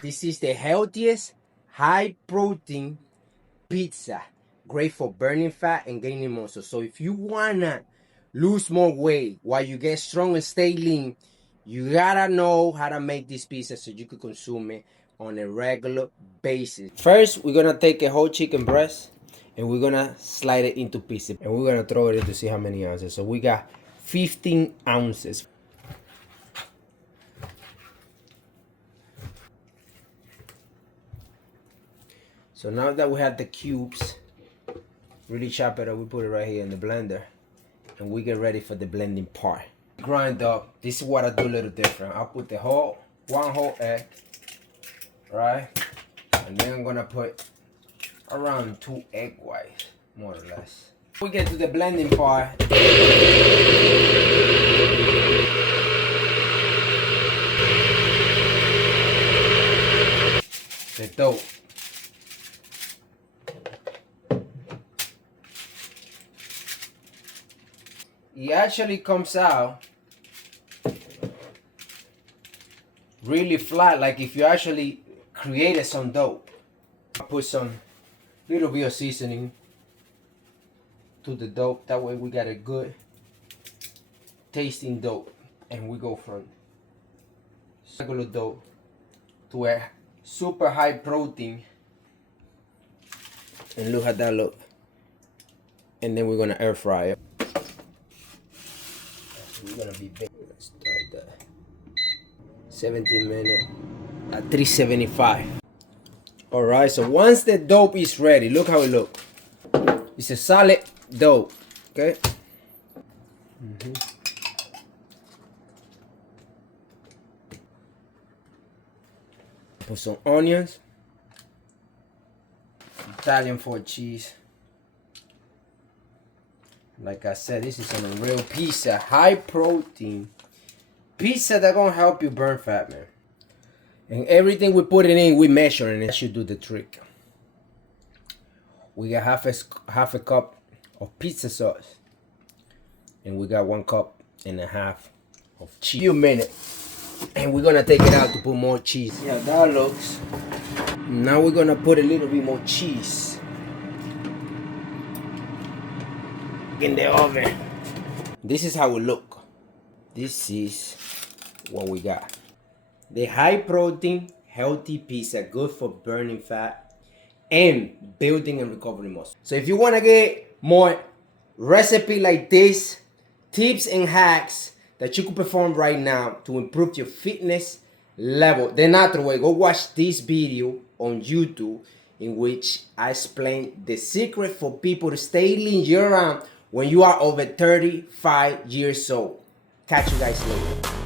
This is the healthiest, high protein pizza. Great for burning fat and gaining muscle. So if you wanna lose more weight while you get strong and stay lean, you gotta know how to make this pizza so you can consume it on a regular basis. First, we're gonna take a whole chicken breast and we're gonna slide it into pieces. And we're gonna throw it in to see how many ounces. So we got 15 ounces. So now that we have the cubes, really chop it up, we put it right here in the blender. And we get ready for the blending part. Grind up. This is what I do a little different. I'll put one whole egg, right? And then I'm gonna put around 2 egg whites, more or less. We get to the blending part. The dough. It actually comes out really flat, like if you actually created some dough. I put some little bit of seasoning to the dough. That way we got a good tasting dough. And we go from regular dough to a super high protein. And look how that look. And then we're gonna air fry it. We're gonna be big. Let's start that. 17 minutes at 375. Alright, so once the dough is ready, look how it looks. It's a solid dough. Okay. Put some onions. Italian for cheese. Like I said, this is a real pizza, high protein pizza that gonna help you burn fat, man. And everything we put it in, we measuring it. That should do the trick. We got half a cup of pizza sauce, and we got 1.5 cups of cheese. Few minutes, and we're gonna take it out to put more cheese. Yeah, that looks. Now we're gonna put a little bit more cheese in the oven. This is how it look. This is what we got. The high protein, healthy pizza, good for burning fat and building and recovering muscle. So if you want to get more recipe like this, tips and hacks that you could perform right now to improve your fitness level the natural way, go watch this video on YouTube in which I explain the secret for people to stay lean year round when you are over 35 years old. Catch you guys later.